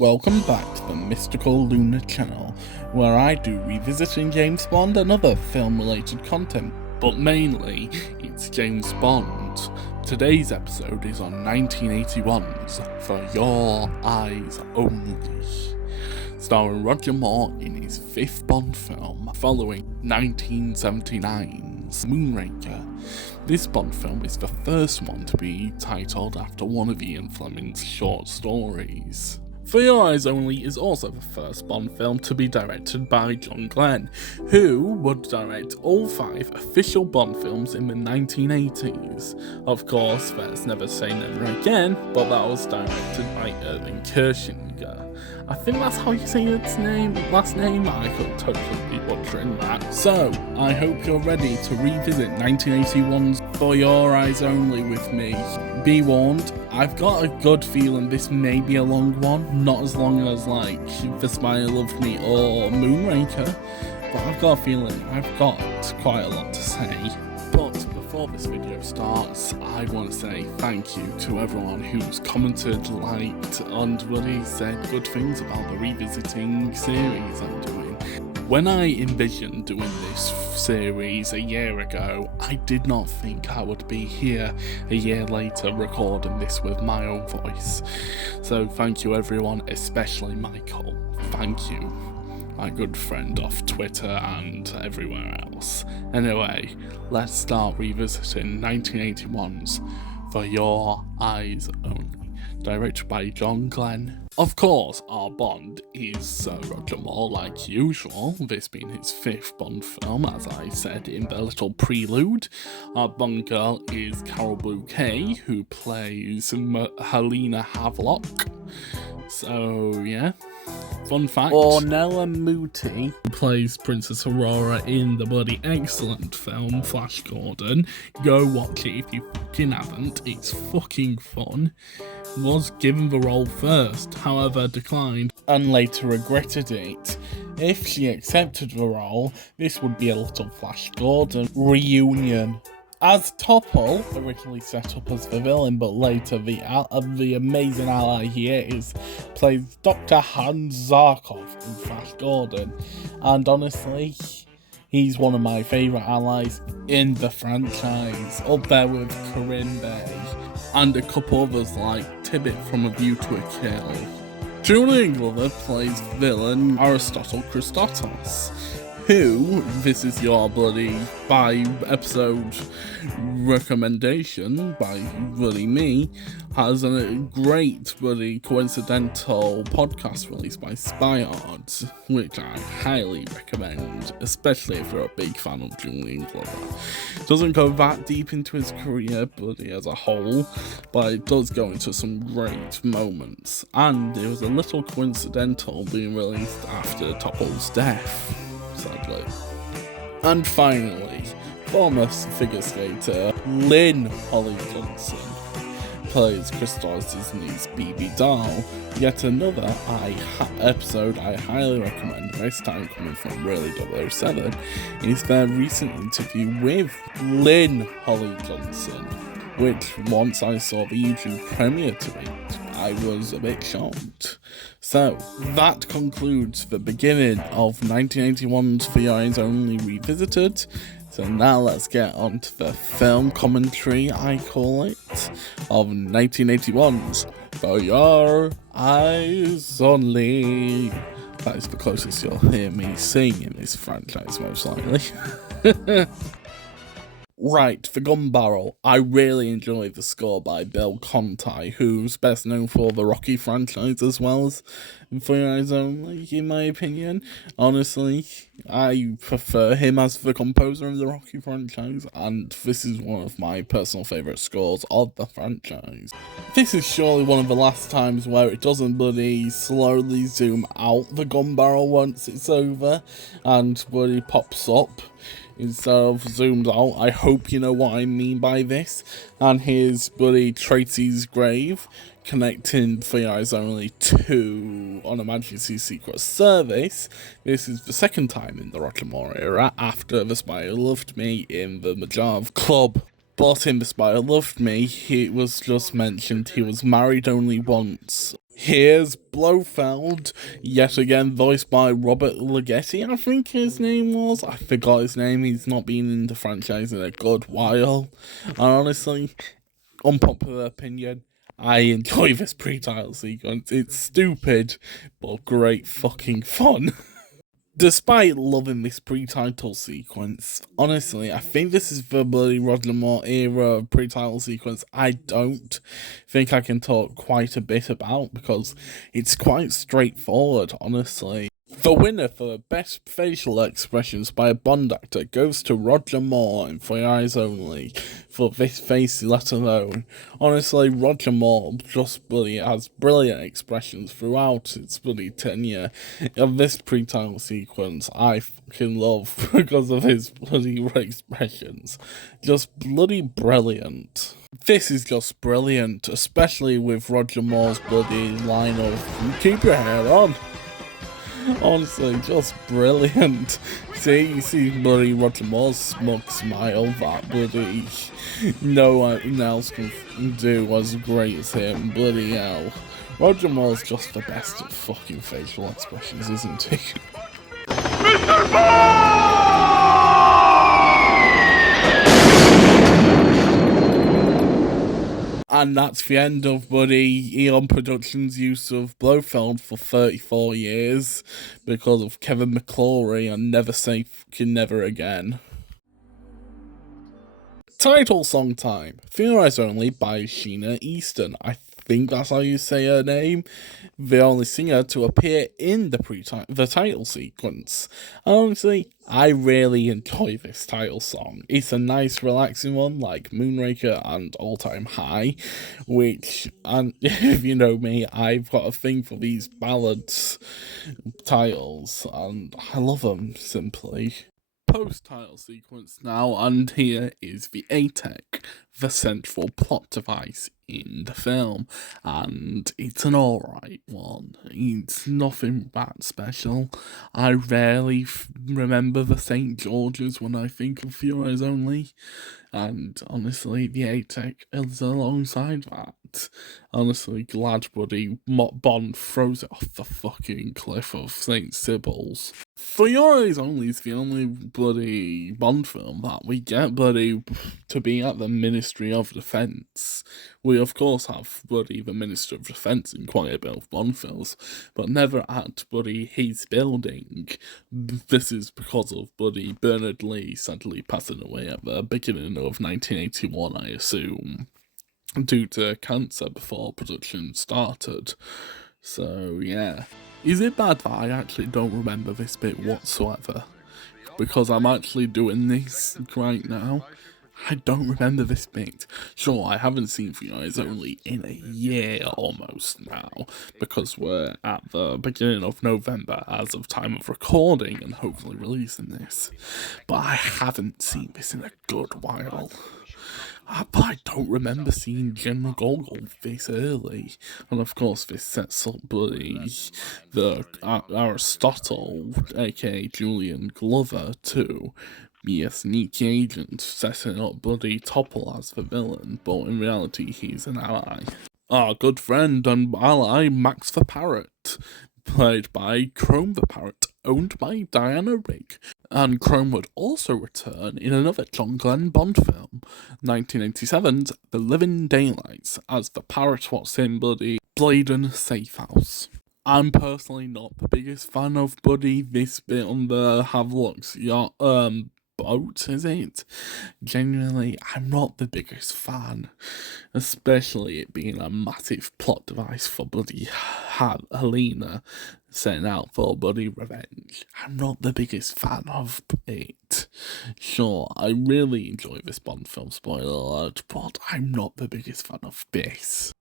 Welcome back to the Mystical Lunar channel, where I do revisiting James Bond and other film-related content, but mainly it's James Bond. Today's episode is on 1981's For Your Eyes Only, starring Roger Moore in his fifth Bond film, following 1979's Moonraker. This Bond film is the first one to be titled after one of Ian Fleming's short stories. For Your Eyes Only is also the first Bond film to be directed by John Glenn, who would direct all 5 official Bond films in the 1980s. Of course, there's Never Say Never Again, but that was directed by Irving Kershner. I think that's how you say its last name. I could totally be butchering that. So, I hope you're ready to revisit 1981's For Your Eyes Only with me. Be warned, I've got a good feeling this may be a long one, not as long as like The Smile of Me or Moonraker, but I've got a feeling I've got quite a lot to say. But before this video starts, I want to say thank you to everyone who's commented, liked, and really said good things about the revisiting series I'm doing. When I envisioned doing this series a year ago, I did not think I would be here a year later recording this with my own voice. So thank you everyone, especially Michael. Thank you, my good friend off Twitter and everywhere else. Anyway, let's start revisiting 1981's For Your Eyes Only, directed by John Glenn. Of course, our Bond is Sir Roger Moore like usual, this being his 5th Bond film, as I said in the little prelude. Our Bond girl is Carol Bouquet, who plays Helena Havelock. So, yeah. Fun fact. Ornella Muti plays Princess Aurora in the bloody excellent film Flash Gordon. Go watch it if you fucking haven't, it's fucking fun. Was given the role first, however declined, and later regretted it. If she accepted the role, this would be a little Flash Gordon reunion. As Topol, originally set up as the villain, but later the amazing ally he is, plays Dr. Hans Zarkov in Flash Gordon. And honestly, he's one of my favourite allies in the franchise, up there with Corinne Bay, and a couple others like Tibbet from A View to a Kill. Julian Glover plays villain Aristotle Christotos, who, this is your bloody by episode recommendation by bloody me, has a great bloody coincidental podcast released by Spyard, which I highly recommend, especially if you're a big fan of Julian Glover. It doesn't go that deep into his career bloody as a whole, but it does go into some great moments, and it was a little coincidental being released after Topol's death, sadly. And finally, former figure skater Lynn Holly Johnson plays Christos' niece BB Doll. Yet another episode I highly recommend, this time coming from Really 007, is their recent interview with Lynn Holly Johnson, which once I saw the YouTube premiere to it, I was a bit shocked. So, that concludes the beginning of 1981's For Your Eyes Only Revisited. So now let's get on to the film commentary, I call it, of 1981's For Your Eyes Only. That is the closest you'll hear me sing in this franchise, most likely. Right, the gun barrel. I really enjoy the score by Bill Conti, who's best known for the Rocky franchise as well as For Your Eyes Only, in my opinion. Honestly, I prefer him as the composer of the Rocky franchise, and this is one of my personal favourite scores of the franchise. This is surely one of the last times where it doesn't bloody slowly zoom out the gun barrel once it's over, and bloody pops up instead of zoomed out. I hope you know what I mean by this. And here's bloody Tracy's grave, connecting For Your Eyes Only to On Her Majesty's Secret Service. This is the second time in the Roger Moore era, after The Spy Who Loved Me in the Majav Club. But in The Spy Who Loved Me, he was just mentioned he was married only once. Here's Blofeld, yet again voiced by Robert Leggetti, I think his name was. I forgot his name, he's not been in the franchise in a good while. And honestly, unpopular opinion, I enjoy this pre-title sequence. It's stupid, but great fucking fun. Despite loving this pre-title sequence, honestly, I think this is the bloody Roger Moore era pre-title sequence I don't think I can talk quite a bit about because it's quite straightforward, honestly. The winner for best facial expressions by a Bond actor goes to Roger Moore in For Your Eyes Only for this face let alone. Honestly, Roger Moore just bloody has brilliant expressions throughout its bloody tenure. And this pre-title sequence I fucking love because of his bloody expressions. Just bloody brilliant. This is just brilliant, especially with Roger Moore's bloody line of "keep your hair on." Honestly, just brilliant. You see bloody Roger Moore's smug smile that bloody no one else can do as great as him. Bloody hell. Roger Moore's just the best at fucking facial expressions, isn't he? Mr. Bond! And that's the end of bloody Eon Productions' use of Blofeld for 34 years because of Kevin McClory and Never Say Fucking Never Again. Title song time. For Your Eyes Only by Sheena Easton. I think that's how you say her name. The only singer to appear in the title sequence. And honestly, I really enjoy this title song. It's a nice, relaxing one, like Moonraker and All Time High, which, and if you know me, I've got a thing for these ballads titles, and I love them, simply. Post-title sequence now, and here is the ATEC, the central plot device in the film, and it's an alright one. It's nothing that special. I rarely remember the St. George's when I think of For Your Eyes Only, and honestly, the ATEC is alongside that. Honestly, glad buddy Bond throws it off the fucking cliff of St. Sybil's. For Your Eyes Only is the only bloody Bond film that we get bloody to be at the Ministry of Defence. We of course have bloody the Minister of Defence in quite a bit of Bond films, but never at bloody his building. This is because of bloody Bernard Lee sadly passing away at the beginning of 1981, I assume, due to cancer before production started. So yeah. Is it bad that I actually don't remember this bit whatsoever? Because I'm actually doing this right now. I don't remember this bit. Sure, I haven't seen For Your Eyes Only in a year almost now, because we're at the beginning of November as of time of recording and hopefully releasing this. But I haven't seen this in a good while. But I don't remember seeing General Gogol this early. And of course this sets up bloody the Aristotle, aka Julian Glover, to be a sneaky agent, setting up bloody Topple as the villain, but in reality he's an ally. Our good friend and ally Max the Parrot, played by Chrome the Parrot, owned by Diana Rigg. And Chrome would also return in another John Glenn Bond film, 1987's The Living Daylights, as the Parrot what's in bloody Bladen Safe House. I'm personally not the biggest fan of bloody this bit on the Havelock's yacht, boat, is it? Genuinely, I'm not the biggest fan, especially it being a massive plot device for bloody Helena setting out for bloody revenge. I'm not the biggest fan of it. Sure, I really enjoy this Bond film, spoiler alert, but I'm not the biggest fan of this.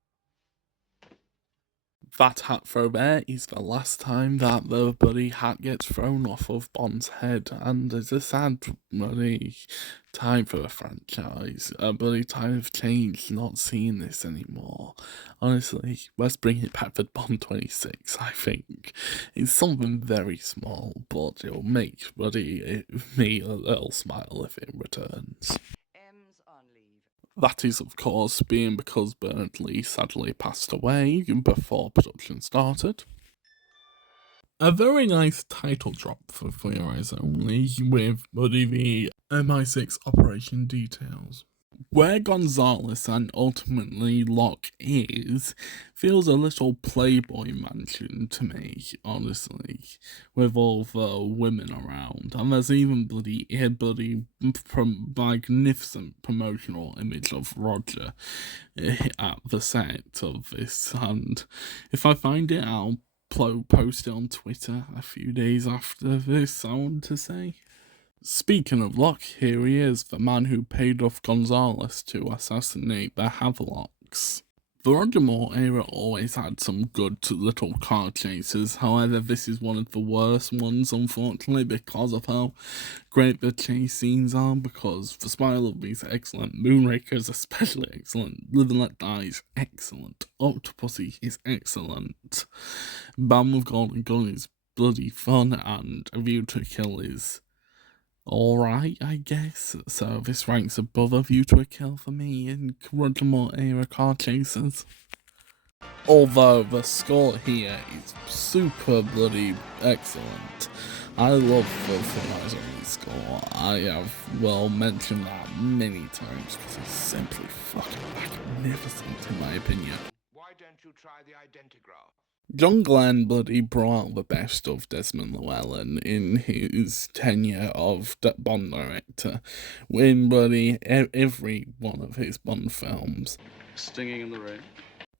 That hat throw there is the last time that the bloody hat gets thrown off of Bond's head, and it's a sad bloody time for the franchise. A bloody time of change, not seeing this anymore. Honestly, let's bring it back for Bond 26, I think. It's something very small, but it'll make bloody me a little smile if it returns. That is, of course, being because Bernard-Lee sadly passed away before production started. A very nice title drop for Your Eyes Only, with the MI6 operation details. Where Gonzalez and ultimately Locke is feels a little Playboy mansion to me, honestly, with all the women around. And there's even bloody magnificent promotional image of Roger at the set of this. And if I find it, I'll post it on Twitter a few days after this, I want to say. Speaking of Locke, here he is, the man who paid off Gonzalez to assassinate the Havelocks. The Roger Moore era always had some good little car chases, however this is one of the worst ones, unfortunately, because of how great the chase scenes are, because The Spy Who Loved Me is excellent, Moonraker is especially excellent, Live and Let Die is excellent, Octopussy is excellent, Band with Golden Gun is bloody fun, and A View to a Kill is alright, I guess. So this ranks above A View to a Kill for me in Roger Moore era car chases. Although the score here is super bloody excellent. I love the Your Eyes Only score. I have, mentioned that many times because it's simply fucking magnificent in my opinion. Why don't you try the identigraph? John Glenn bloody brought out the best of Desmond Llewellyn in his tenure of Bond director, in bloody every one of his Bond films. Stinging in the Rain.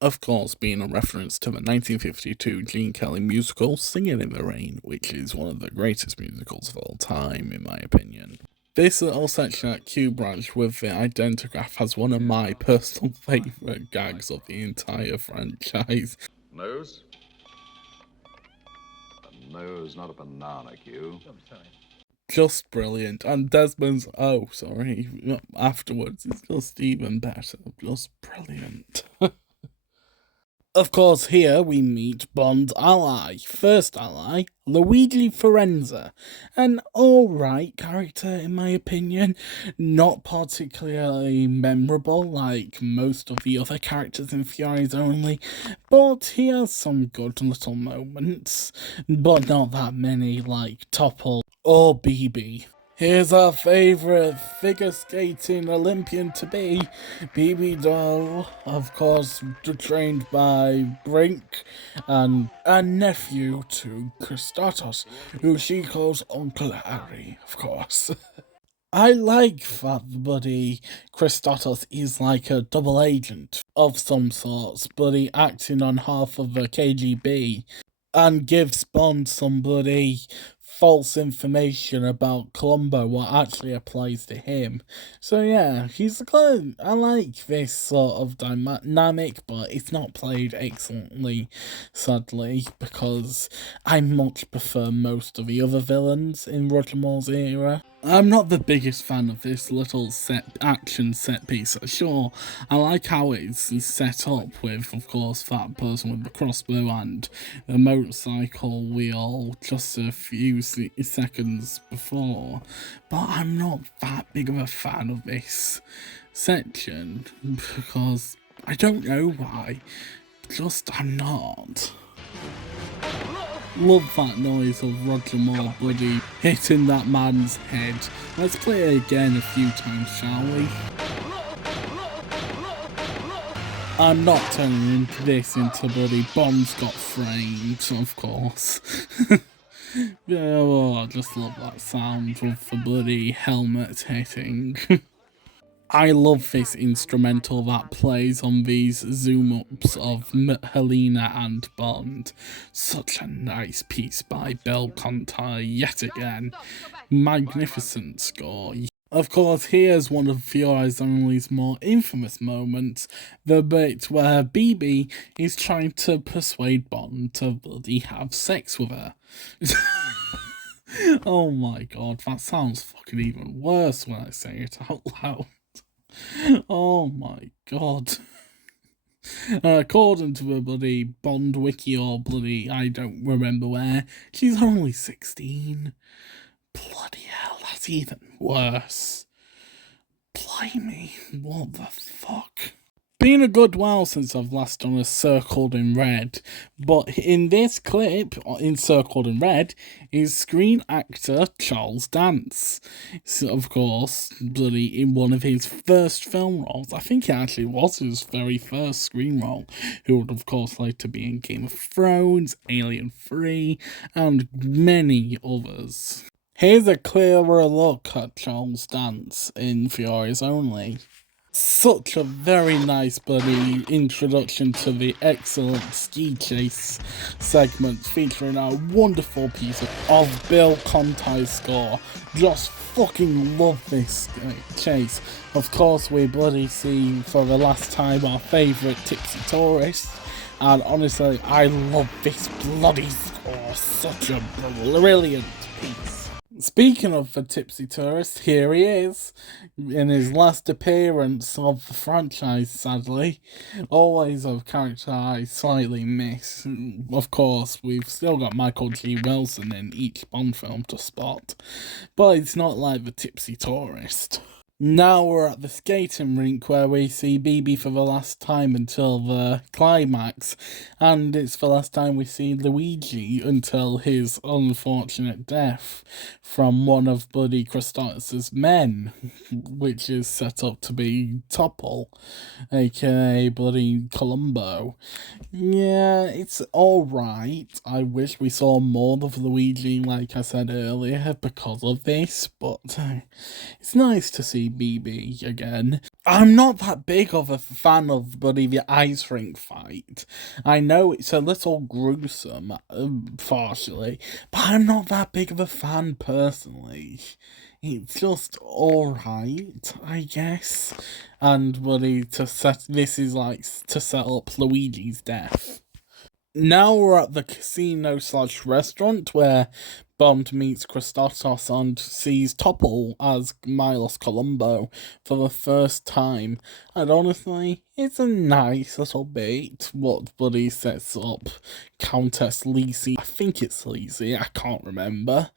Of course, being a reference to the 1952 Gene Kelly musical Singing in the Rain, which is one of the greatest musicals of all time, in my opinion. This little section at Q Branch with the identigraph has one of my personal favourite gags of the entire franchise. Nose? A nose, not a banana, Q. I'm sorry. Just brilliant. And Desmond's, afterwards, it's just even better. Just brilliant. Of course, here we meet Bond's first ally, Luigi Firenze, an alright character in my opinion, not particularly memorable like most of the other characters in Your Eyes Only, but he has some good little moments, but not that many like Topple or BB. Here's our favourite figure skating Olympian to be, BB Doll, of course, trained by Brink, and a nephew to Christatos, who she calls Uncle Harry, of course. I like that buddy Christatos is like a double agent of some sorts, buddy acting on half of the KGB, and gives Bond somebody false information about Columbo, what actually applies to him. So yeah, he's good. I like this sort of dynamic, but it's not played excellently, sadly, because I much prefer most of the other villains in Roger Moore's era. I'm not the biggest fan of this little action set piece. Sure, I like how it's set up with, of course, that person with the crossbow and the motorcycle wheel just a few seconds before, but I'm not that big of a fan of this section because I don't know why. Just I'm not. Love that noise of Roger Moore bloody hitting that man's head. Let's play it again a few times, shall we? I'm not turning this into bloody Bond's Got Framed, of course. I just love that sound of the bloody helmet hitting. I love this instrumental that plays on these zoom-ups of Helena and Bond. Such a nice piece by Bel Cantar yet again. Magnificent score. Of course, here's one of Your Eyes Only's more infamous moments, the bit where BB is trying to persuade Bond to bloody have sex with her. Oh my god, that sounds fucking even worse when I say it out loud. Oh my god. According to the bloody Bond wiki or bloody I don't remember where, she's only 16. Bloody hell, that's even worse. Blimey, what the fuck? Been a good while since I've last done a Circled in Red, but in this clip, Encircled in Red, is screen actor Charles Dance. So, of course, bloody in one of his first film roles. I think it actually was his very first screen role, who would, of course, later be in Game of Thrones, Alien 3, and many others. Here's a clearer look at Charles Dance in Furious Only. Such a very nice bloody introduction to the excellent ski chase segment featuring a wonderful piece of Bill Conti's score. Just fucking love this chase. Of course, we bloody see for the last time our favourite Tipsy Tourist, and honestly, I love this bloody score. Such a brilliant piece. Speaking of the Tipsy Tourist, here he is, in his last appearance of the franchise, sadly. Always a character I slightly miss. Of course, we've still got Michael G. Wilson in each Bond film to spot, but it's not like the Tipsy Tourist. Now we're at the skating rink where we see BB for the last time until the climax, and it's the last time we see Luigi until his unfortunate death from one of Buddy Christos' men, which is set up to be Topol, aka Bloody Columbo. Yeah, it's alright. I wish we saw more of Luigi, like I said earlier, because of this, but it's nice to see BB again. I'm not that big of a fan of Buddy the ice rink fight. I know it's a little gruesome, partially, but I'm not that big of a fan personally. It's just alright, I guess. And Buddy this is like to set up Luigi's death. Now we're at the casino/restaurant where Bond meets Christos and sees Topol as Milos Columbo for the first time. And honestly, it's a nice little bit what Buddy sets up Countess Lisi. I think it's Lisi, I can't remember.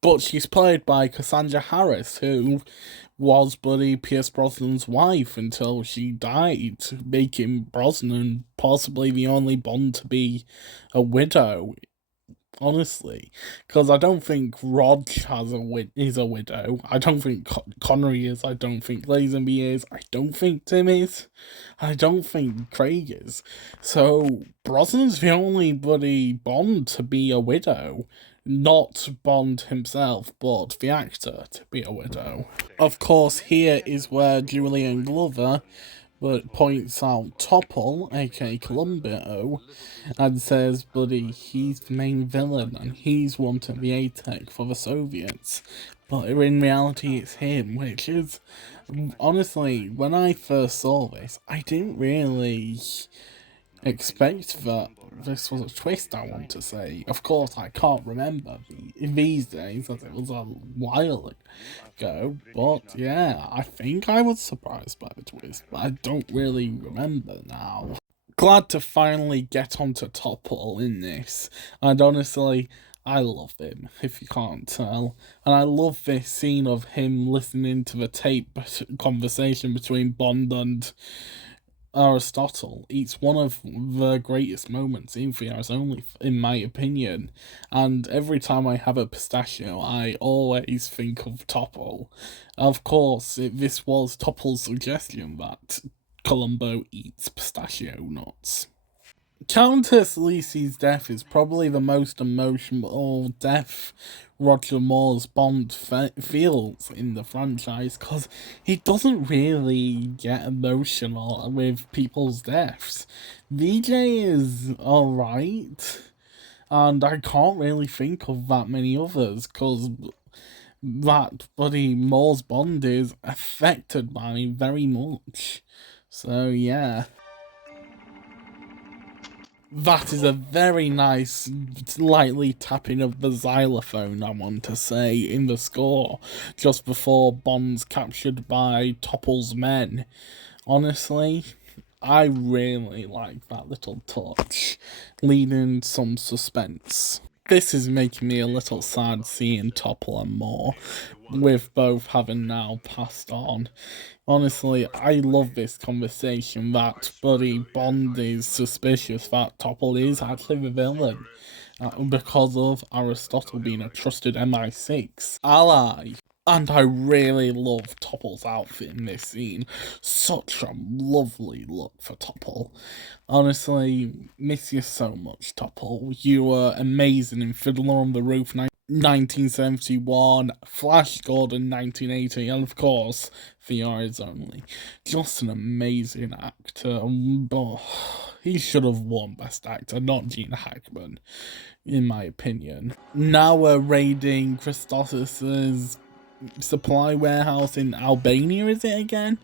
But she's played by Cassandra Harris, who was Buddy Pierce Brosnan's wife until she died, making Brosnan possibly the only Bond to be a widow. Honestly, because I don't think Rog is a widow. I don't think Connery is. I don't think Lazenby is. I don't think Tim is. I don't think Craig is. So Brosnan's the only bloody Bond to be a widow. Not Bond himself, but the actor to be a widow. Of course, here is where Julian Glover points out Topol, aka Columbo, and says, Buddy, he's the main villain and he's wanting the ATEC for the Soviets. But in reality, it's him, which is, honestly, when I first saw this, I didn't really expect that this was a twist, I want to say. Of course, I can't remember in these days, as it was a while ago, but yeah, I think I was surprised by the twist, but I don't really remember now. Glad to finally get onto Topol in this, and honestly, I love him, if you can't tell. And I love this scene of him listening to the tape conversation between Bond and Aristotle. It's one of the greatest moments in Furious Only, in my opinion. And every time I have a pistachio, I always think of Topol. Of course, this was Topol's suggestion that Columbo eats pistachio nuts. Countess Lisi's death is probably the most emotional death Roger Moore's Bond feels in the franchise, because he doesn't really get emotional with people's deaths. VJ is alright, and I can't really think of that many others, because that bloody Moore's Bond is affected by me very much. So yeah. That is a very nice, lightly tapping of the xylophone, I want to say, in the score, just before Bond's captured by Topol's men. Honestly, I really like that little touch, leaving some suspense. This is making me a little sad seeing Topple and more, with both having now passed on. Honestly, I love this conversation that Buddy Bond is suspicious that Topple is actually the villain, because of Aristotle being a trusted MI6 ally. And I really love Topple's outfit in this scene. Such a lovely look for Topple. Honestly, miss you so much, Topple. You were amazing in Fiddler on the Roof 1971, Flash Gordon 1980, and of course, For Your Eyes Only. Just an amazing actor. Oh, he should have won Best Actor, not Gene Hackman, in my opinion. Now we're raiding Christos's supply warehouse in Albania, is it again?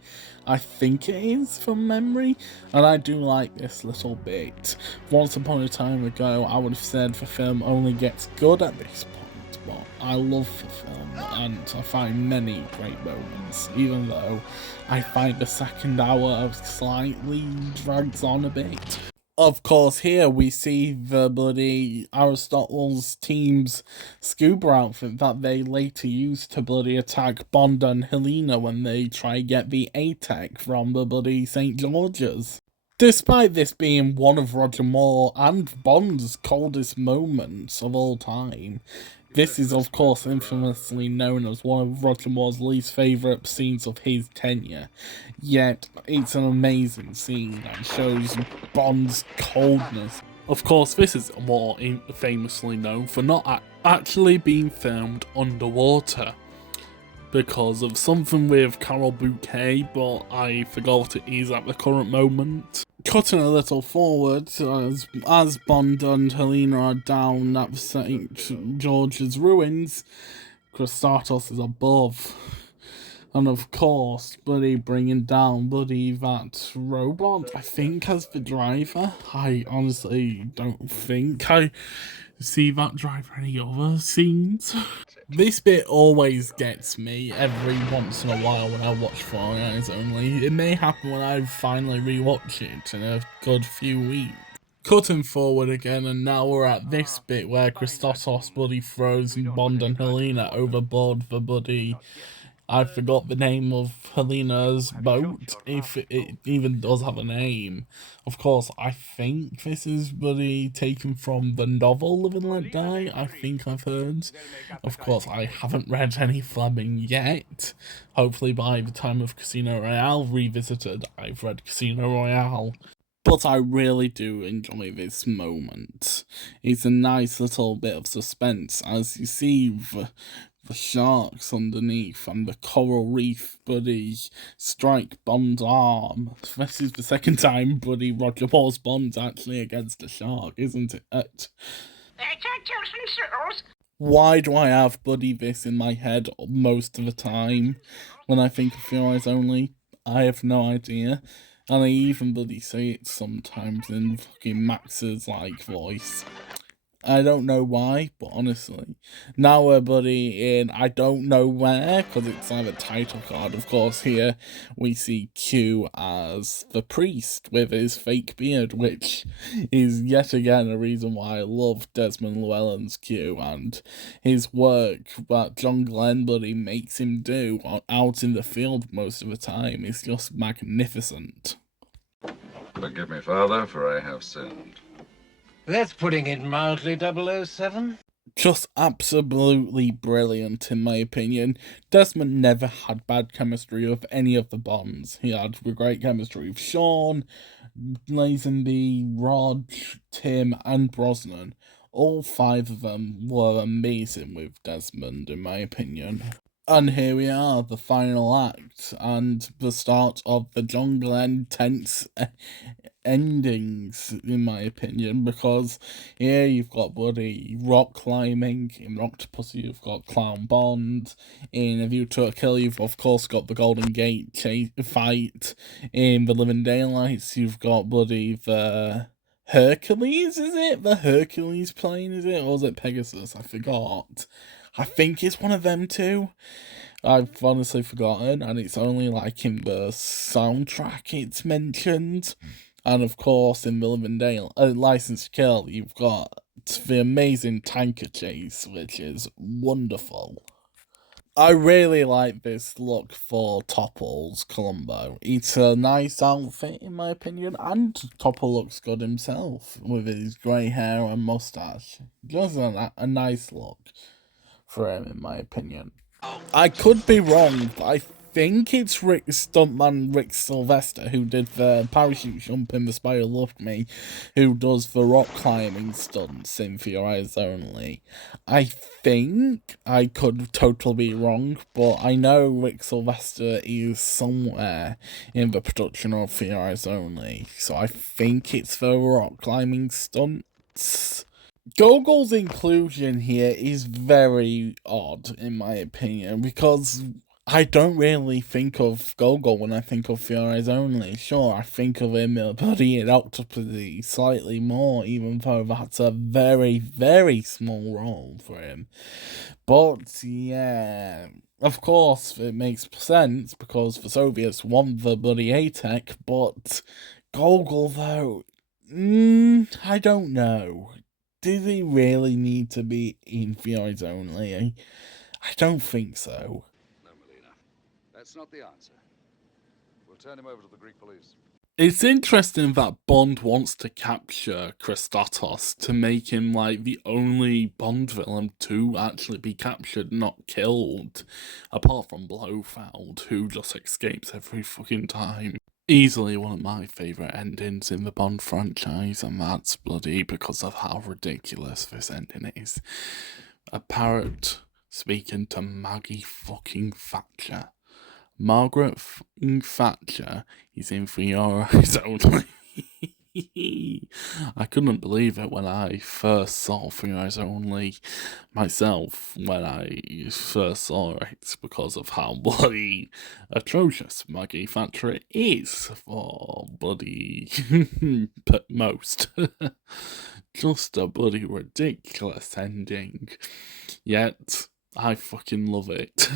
I think it is, from memory, and I do like this little bit. Once upon a time ago, I would have said the film only gets good at this point, but I love the film, and I find many great moments, even though I find the second hour slightly drags on a bit. Of course, here we see the bloody Aristotle's team's scuba outfit that they later use to bloody attack Bond and Helena when they try get the ATEC from the bloody St. George's. Despite this being one of Roger Moore and Bond's coldest moments of all time, this is of course infamously known as one of Roger Moore's least favourite scenes of his tenure. Yet, it's an amazing scene that shows Bond's coldness. Of course, this is more famously known for not actually being filmed underwater, because of something with Carol Bouquet, but I forgot what it is at the current moment. Cutting a little forward, as Bond and Helena are down at St. George's ruins, Christos is above. And of course, Buddy bringing down that robot, I think, as the driver. I honestly don't think I see that driver any other scenes. This bit always gets me every once in a while when I watch For Your Eyes Only. It may happen when I finally rewatch it in a good few weeks. Cutting forward again, and now we're at this bit where Christos Buddy throws Bond and Helena overboard for Buddy. I forgot the name of Helena's boat, if it even does have a name. Of course, I think this is bloody taken from the novel Live and Let Die, I think I've heard. Of course, I haven't read any Fleming yet. Hopefully by the time of Casino Royale Revisited, I've read Casino Royale. But I really do enjoy this moment. It's a nice little bit of suspense as you see the sharks underneath and the coral reef Buddy strike Bond's arm. This is the second time Buddy Roger Moore's Bond's actually against a shark, isn't it? Why do I have Buddy this in my head most of the time when I think of For Your Eyes Only? I have no idea. And I even bloody say it sometimes in fucking Max's voice. I don't know why, but honestly. Now we're bloody in I don't know where, because it's like a title card. Of course, here we see Q as the priest with his fake beard, which is yet again a reason why I love Desmond Llewellyn's Q, and his work that John Glenn bloody makes him do out in the field most of the time is just magnificent. Forgive me, Father, for I have sinned. That's putting it mildly, 007. Just absolutely brilliant, in my opinion. Desmond never had bad chemistry with any of the Bonds. He had great chemistry with Sean, Lazenby, Rog, Tim, and Brosnan. All five of them were amazing with Desmond, in my opinion. And here we are, the final act, and the start of the John Glenn tense endings, in my opinion, because here you've got bloody rock climbing, in Octopussy you've got Clown Bond, in A View to a Kill you've of course got the Golden Gate fight, in The Living Daylights you've got bloody the Hercules, is it? The Hercules plane, is it? Or is it Pegasus? I forgot. I think it's one of them two. I've honestly forgotten, and it's only in the soundtrack it's mentioned. And of course, in the Living Daylights, License to Kill, you've got the amazing tanker chase, which is wonderful. I really like this look for Topple's Columbo. It's a nice outfit, in my opinion, and Topple looks good himself with his grey hair and moustache. Just a nice look for him, in my opinion. I could be wrong, but I think it's stuntman Rick Sylvester who did the parachute jump in The Spy Who Loved Me, who does the rock climbing stunts in For Your Eyes Only. I think I could totally be wrong, but I know Rick Sylvester is somewhere in the production of For Your Eyes Only, so I think it's the rock climbing stunts. Gogol's inclusion here is very odd, in my opinion, because I don't really think of Gogol when I think of For Your Eyes Only. Sure, I think of him Buddy in Octopussy slightly more, even though that's a very, very small role for him. But, yeah, of course, it makes sense, because the Soviets want the bloody A-Tech, but Gogol, though, I don't know. Did he really need to be in For Your Eyes Only? I don't think so. No, Melina. That's not the answer. We'll turn him over to the Greek police. It's interesting that Bond wants to capture Christatos to make him like the only Bond villain to actually be captured, not killed, apart from Blofeld, who just escapes every fucking time. Easily one of my favourite endings in the Bond franchise, and that's bloody because of how ridiculous this ending is. A parrot speaking to Maggie fucking Thatcher. Margaret Thatcher is in For Your Eyes Only. I couldn't believe it when I first saw For Your Eyes Only myself, when I first saw it, because of how bloody atrocious Maggie Thatcher is for bloody most. Just a bloody ridiculous ending. Yet, I fucking love it.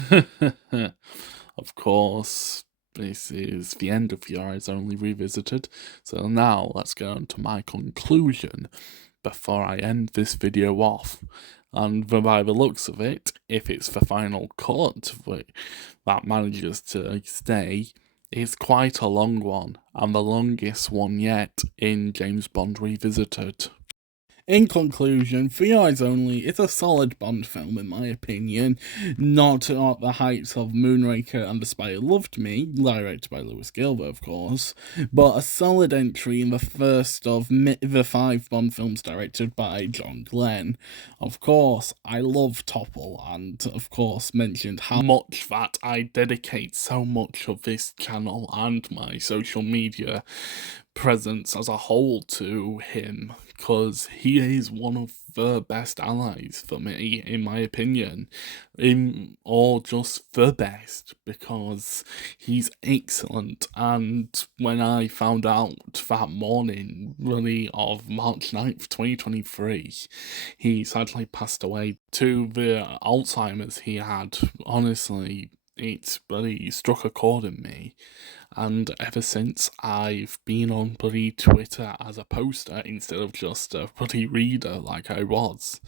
Of course, this is the end of Your Eyes Only Revisited, so now let's go on to my conclusion before I end this video off. And by the looks of it, if it's the final cut that manages to stay, it's quite a long one, and the longest one yet in James Bond Revisited. In conclusion, For Your Eyes Only is a solid Bond film, in my opinion. Not at the heights of Moonraker and The Spy Who Loved Me, directed by Lewis Gilbert, of course, but a solid entry in the first of the 5 Bond films directed by John Glenn. Of course, I love Topple, and of course mentioned how much that I dedicate so much of this channel and my social media presence as a whole to him, because he is one of the best allies for me, in my opinion, or just the best, because he's excellent. And when I found out that morning, really, of March 9th, 2023, he sadly passed away to the Alzheimer's he had, honestly, it bloody struck a chord in me. And ever since, I've been on bloody Twitter as a poster instead of just a bloody reader like I was.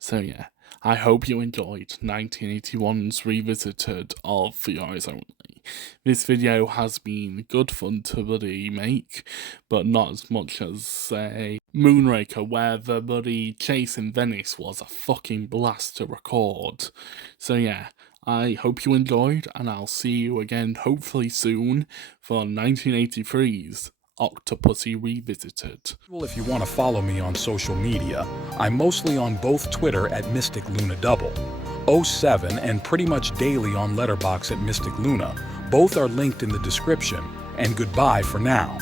So yeah, I hope you enjoyed 1981's Revisited of For Your Eyes Only. This video has been good fun to bloody make, but not as much as, say, Moonraker, where the bloody chase in Venice was a fucking blast to record. So yeah, I hope you enjoyed, and I'll see you again hopefully soon for 1983's Octopussy Revisited. Well, if you want to follow me on social media, I'm mostly on both Twitter at Mystic Luna Double, 07, and pretty much daily on Letterboxd at Mystic Luna. Both are linked in the description, and goodbye for now.